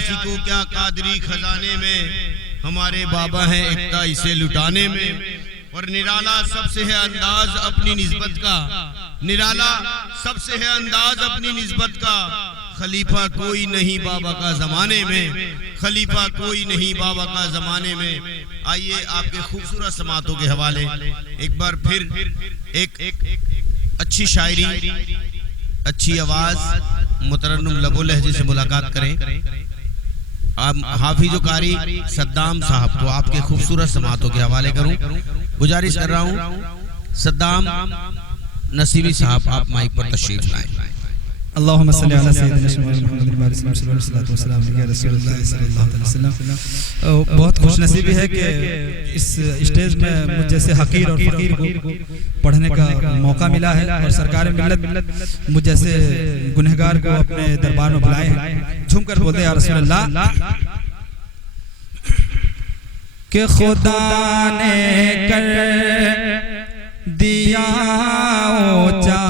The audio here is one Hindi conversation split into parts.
आशिकों क्या कादरी खजाने में, हमारे बाबा हैं एकता इसे लुटाने में। और निराला सबसे है अंदाज अपनी निस्बत का, निराला सबसे है अंदाज अपनी निस्बत का। खलीफा कोई नहीं बाबा का जमाने में, खलीफा कोई नहीं बाबा का जमाने में। आइए आपके खूबसूरत समातों के हवाले एक बार फिर एक अच्छी शायरी, अच्छी आवाज, मुतरन्नुम लबो लहजे से मुलाकात करें। आप हाफिज कारी सद्दाम साहब को आपके खूबसूरत समातों के हवाले करूं। गुजारिश कर रहा हूं सद्दाम नसीबी साहब आप माइक पर तशरीफ लाएं। अल्लाहुम्मा सल्ली अला सय्यिदिना मुहम्मद सल्लल्लाहु अलैहि वसल्लम। बहुत खुशनसीबी है कि इस स्टेज में मुझ जैसे हकीर और फकीर को पढ़ने का मौका मिला है और सरकार मिल्लत मुझ जैसे गुनहगार को अपने दरबार में बुलाए हैं। झूमकर बोलते या रसूलल्लाह कि खुदा ने कर दिया ऊंचा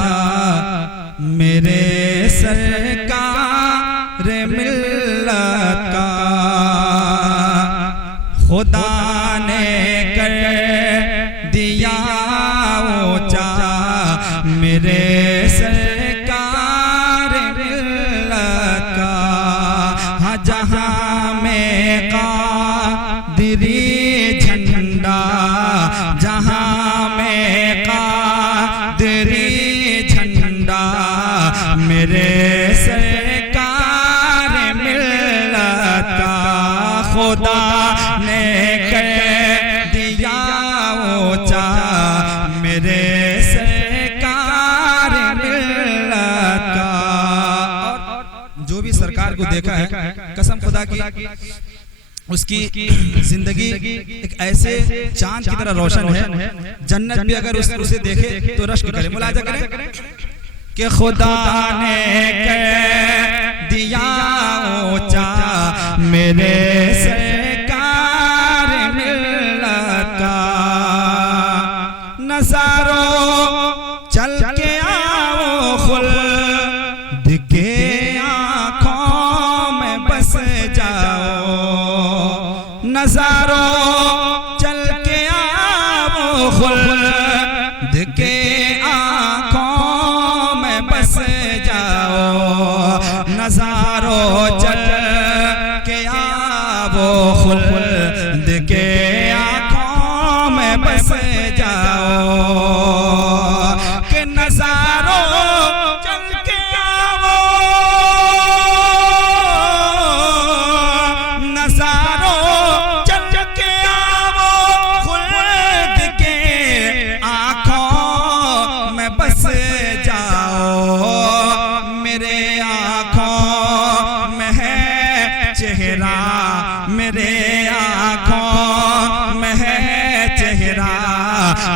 मेरे सरकार मिल्लत का, खुदा ने कर दिया ऊंचा मेरे सरकार मिल्लत का। हाँ जहाँ में कादिरी झंडा, जहाँ में कादिरी झंडा मेरे सरकार मिल्लत का, खुदा ने कर दिया ऊंचा मेरे सरकार मिल्लत का। जो भी सरकार को देखा है कसम खुदा की उसकी जिंदगी एक ऐसे चांद की तरह रोशन है, जन्नत भी अगर उसे देखे तो रश्क करे, मुलाजा करे कि खुदा ने कर दिया ऊंचा मेरे सरकार मिल्लत का। नज़ारों चल के आओ खुल्द के आँखों में बस जाओ, नज़ारों चल के आओ खुल्द के आँखों में बस जाओ, नज़ारों चल के आओ खुल्द के आँखों में बस जाओ। कि नज़ारों चल के आओ, नज़ारों चल के आओ खुल्द के आँखों में बस जाओ। मेरे आँखों में है चेहरा, मेरे आँखों में है चेहरा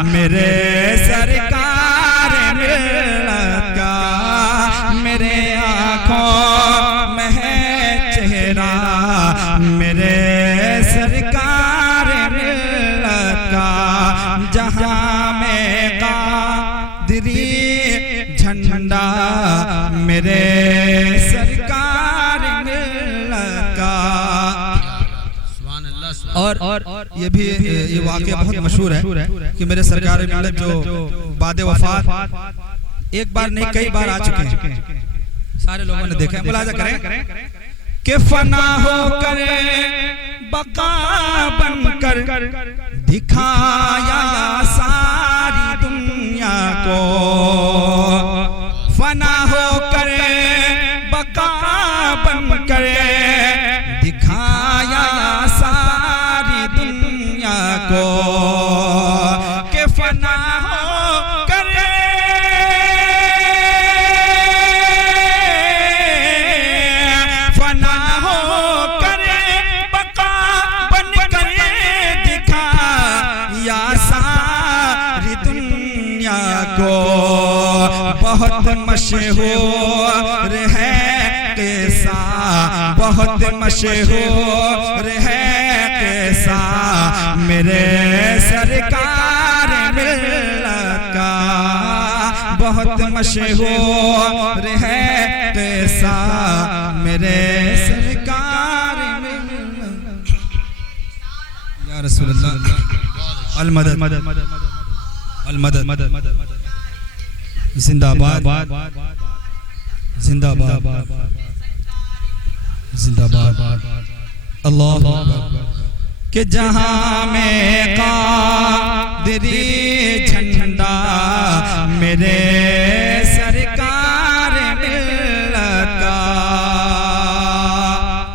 मेरे सरकार मिल्लत का। मेरे आँखों में है चेहरा मेरे सरकार मिल्लत का। जहाँ में कादिरी झंडा मेरे सरकार मिल्लत का। और ये भी ये वाक़या बहुत मशहूर है कि मेरे सरकार मिल्लत जो बाद वफात एक बार नहीं कई बार आ चुके हैं, सारे लोगों ने देखा है। मुलाजा करें कि फना हो करे बका बनकर दिखाया सारी दुनिया को, फना हो करे बका बनकर दिखाया सारी दुनिया को। कि फना हो करे फना हो करे बका बन करे दिखाया सारी दुनिया को। बहुत मशहूर है किस्सा, बहुत मशहूर है किस्सा मेरे सरकार मिल्लत का। बहुत मशहूर है किस्सा मेरे सरकार रसूलल्लाह अल मदद अल मदद जिंदाबाद जिंदाबाद जिंदाबाद अल्लाह के जहां में कादरी झंडा मेरे सरकार मिल्लत का।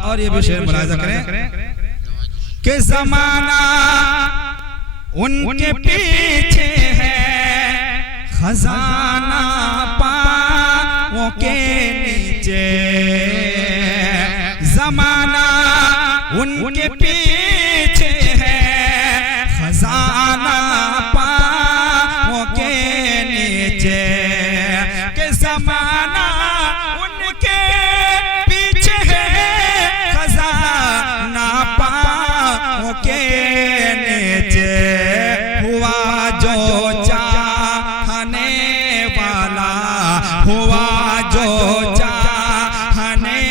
और ये भी शेर मुलाहिजा करें कि ज़माना उनके पीछे है, खजाना पांवों के नीचे। ज़माना उनके पीछे है, खजाना पांवों के नीचे। कि ज़माना उनके पीछे है, खजाना पांवों के नीचे। हुआ जो चाहने वाला, हुआ जो चाहने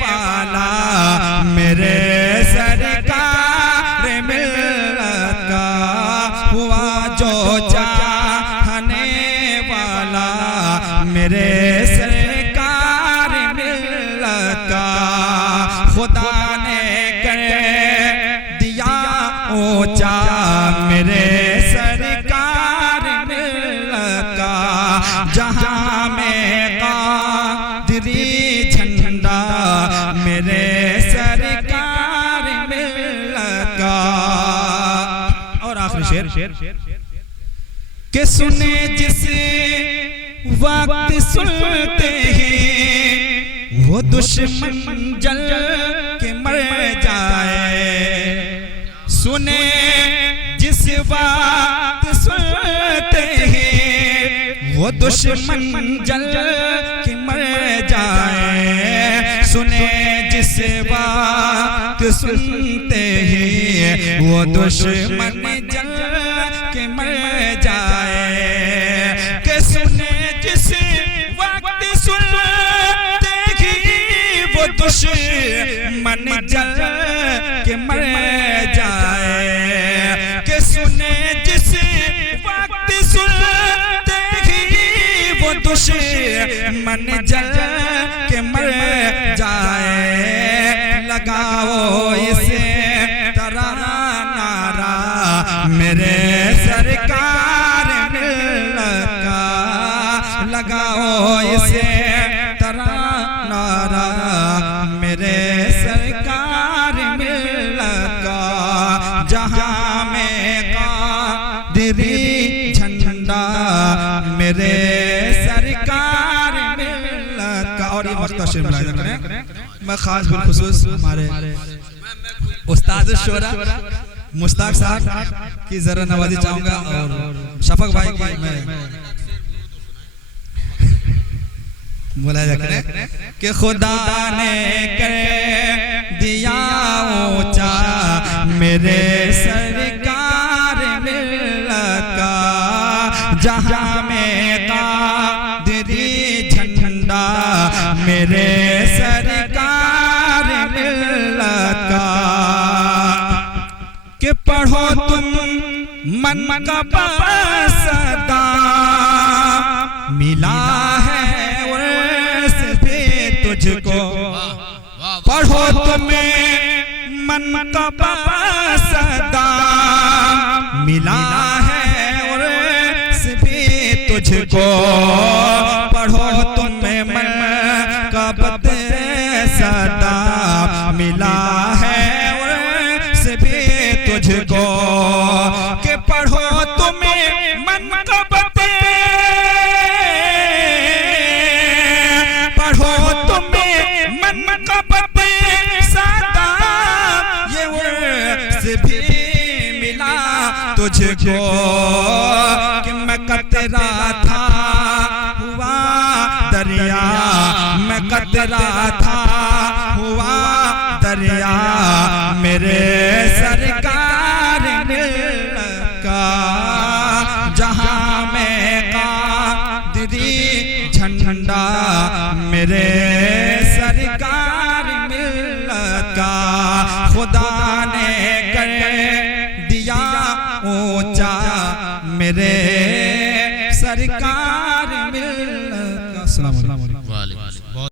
वाला मेरे सरकार मिल्लत का। हुआ जो चाहने वाला मेरे सरकार मिल्लत का। खुदा ने कर दिया ऊंचा मेरे सरकार मिल्लत का। जहां में कादरी झंडा मेरे सरकार मिल्लत का। और आखिरी शेर के सुने जिस वक्त सुनते ही वो दुश्मन जल के मर जाए। सुने जिस वक्त सुनते ही वो दुश्मन जल के मर जाए। सुने जिस वक्त सुनते ही वो दुश्मन जल के मर जाए। के सुने जिस वक्त सुनते ही वो दुश्मन जल के मर जाए। के सुने जिस वक्त सुनते ही वो दुश्मन जल के मर जाए। लगाओ इसे तराना नारा मेरे सरकार मिल्लत का। लगाओ इसे तराना नारा मेरे सरकार मिल्लत का। जहां में कादरी झंडा मेरे सरकार मिल्लत का। और ये मुख्तसर मुलाहिजा करें, मैं खास बिलखुसूस हमारे उस्ताद शोरा मुश्ताक साहब की जरा नवाजी चाहूंगा और शफक भाई की मैं मुलाहिजा करें कि खुदा ने कर दिया ऊंचा मेरे सरकार मिल्लत का। जहां में कादरी झंडा मेरे सरकार मिल्लत का। कि पढ़ो तुम मन का बसदा मिला है वैसे भी तुझको। पढ़ो तुम्हें मन का बसदा मिला है वैसे भी तुझको। पढ़ो तुम्हें मन का बसदा मिला है वैसे भी तुझको। कि पढ़ो तुम्हें मन का पढ़ो तुम्हें मन का बसदा ये वैसे भी मिला तुझको। कि मैं कतरा था हुआ दरिया, मैं कतरा था हुआ दरिया मेरे सरकार मिल्लत का। जहां में कादरी झंडा मेरे सरकार मिल्लत का। खुदा ने कर मेरे सरकार मिल। अस्सलाम वालेकुम।